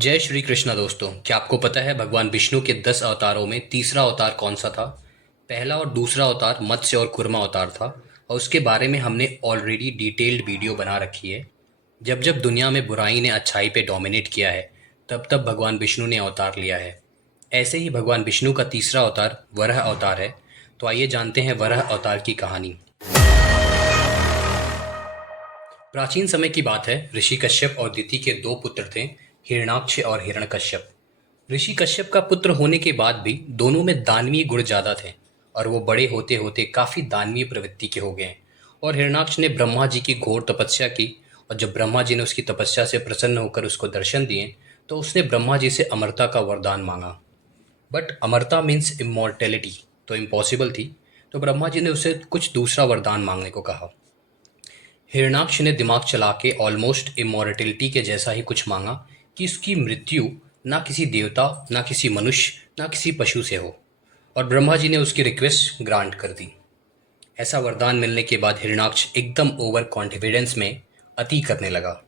जय श्री कृष्णा दोस्तों। क्या आपको पता है भगवान विष्णु के 10 अवतारों में तीसरा अवतार कौन सा था? पहला और दूसरा अवतार मत्स्य और कुर्मा अवतार था और उसके बारे में हमने ऑलरेडी डिटेल्ड वीडियो बना रखी है। जब जब दुनिया में बुराई ने अच्छाई पे डोमिनेट किया है, तब तब भगवान विष्णु ने अवतार लिया है। ऐसे ही भगवान विष्णु का तीसरा अवतार वराह अवतार है। तो आइए जानते हैं वराह अवतार की कहानी। प्राचीन समय की बात है। ऋषि कश्यप और दिति के दो पुत्र थे, हिरणाक्ष और हिरण्यकश्यप। ऋषि कश्यप का पुत्र होने के बाद भी दोनों में दानवीय गुण ज्यादा थे और वो बड़े होते होते काफी दानवीय प्रवृत्ति के हो गए। और हिरणाक्ष ने ब्रह्मा जी की घोर तपस्या की और जब ब्रह्मा जी ने उसकी तपस्या से प्रसन्न होकर उसको दर्शन दिए तो उसने ब्रह्मा जी से अमरता का वरदान मांगा। बट अमरता मीन्स इमॉर्टेलिटी तो इम्पॉसिबल थी। तो ब्रह्मा जी ने उसे कुछ दूसरा वरदान मांगने को कहा। हिरणाक्ष ने दिमाग चला के ऑलमोस्ट इमॉर्टेलिटी के जैसा ही कुछ मांगा कि उसकी मृत्यु ना किसी देवता, ना किसी मनुष्य, ना किसी पशु से हो। और ब्रह्मा जी ने उसकी रिक्वेस्ट ग्रांट कर दी। ऐसा वरदान मिलने के बाद हिरणाक्ष एकदम ओवर कॉन्फिडेंस में अति करने लगा।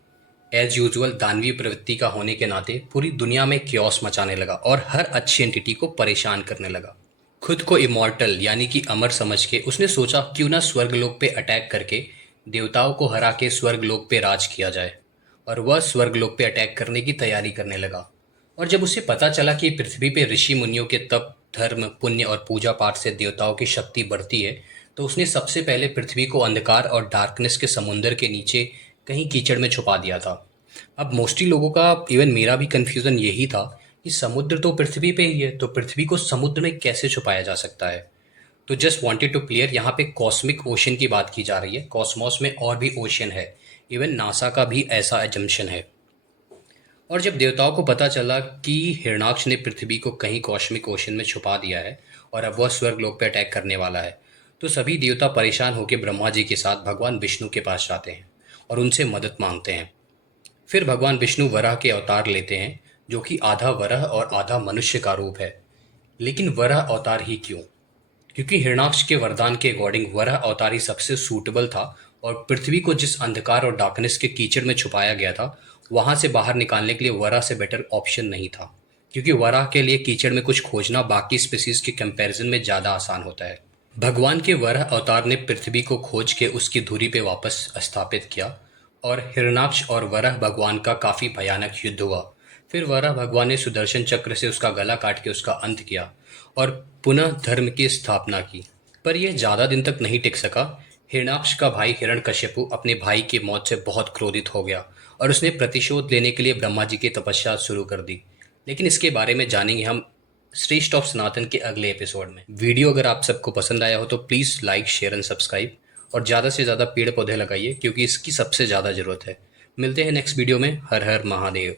एज यूजुअल दानवीय प्रवृत्ति का होने के नाते पूरी दुनिया में क्योस मचाने लगा और हर अच्छी एंटिटी को परेशान करने लगा। खुद को इमॉर्टल यानी कि अमर समझ के उसने सोचा क्यों ना स्वर्गलोक पे अटैक करके देवताओं को हरा के स्वर्गलोक पे राज किया जाए। और वह स्वर्गलोक पे अटैक करने की तैयारी करने लगा। और जब उसे पता चला कि पृथ्वी पे ऋषि मुनियों के तप, धर्म, पुण्य और पूजा पाठ से देवताओं की शक्ति बढ़ती है, तो उसने सबसे पहले पृथ्वी को अंधकार और डार्कनेस के समुंदर के नीचे कहीं कीचड़ में छुपा दिया था। अब मोस्टली लोगों का, इवन मेरा भी कंफ्यूजन यही था कि समुद्र तो पृथ्वी पे ही है, तो पृथ्वी को समुद्र में कैसे छुपाया जा सकता है। तो जस्ट वांटेड टू क्लियर, यहाँ पे कॉस्मिक ओशन की बात की जा रही है। कॉस्मोस में और भी ओशन है। इवन नासा का भी ऐसा एजम्पशन है। और जब देवताओं को पता चला कि हिरणाक्ष ने पृथ्वी को कहीं कॉस्मिक ओशन में छुपा दिया है और अब वह स्वर्गलोक पे अटैक करने वाला है, तो सभी देवता परेशान होकर ब्रह्मा जी के साथ भगवान विष्णु के पास जाते हैं और उनसे मदद मांगते हैं। फिर भगवान विष्णु वराह के अवतार लेते हैं, जो कि आधा वराह और आधा मनुष्य का रूप है। लेकिन वराह अवतार ही क्यों? क्योंकि हिरणाक्ष के वरदान के अकॉर्डिंग वराह अवतार ही सबसे सूटेबल था और पृथ्वी को जिस अंधकार और डार्कनेस के कीचड़ में छुपाया गया था, वहां से बाहर निकालने के लिए वराह से बेटर ऑप्शन नहीं था। क्योंकि वराह के लिए कीचड़ में कुछ खोजना बाकी स्पीसीज के कंपैरिजन में ज़्यादा आसान होता है। भगवान के वराह अवतार ने पृथ्वी को खोज के उसकी धुरी पे वापस स्थापित किया और हिरणाक्ष और वराह भगवान का काफ़ी भयानक युद्ध हुआ। फिर वराह भगवान ने सुदर्शन चक्र से उसका गला काट के उसका अंत किया और पुनः धर्म की स्थापना की। पर यह ज़्यादा दिन तक नहीं टिक सका। हिरणाक्ष का भाई हिरण्यकश्यपु अपने भाई की मौत से बहुत क्रोधित हो गया और उसने प्रतिशोध लेने के लिए ब्रह्मा जी की तपस्या शुरू कर दी। लेकिन इसके बारे में जानेंगे हम श्रेष्ठ ऑफ सनातन के अगले एपिसोड में। वीडियो अगर आप सबको पसंद आया हो तो please like, share and subscribe और ज़्यादा से ज़्यादा पेड़ पौधे लगाइए क्योंकि इसकी सबसे ज़्यादा ज़रूरत है। मिलते हैं नेक्स्ट वीडियो में। हर हर महादेव।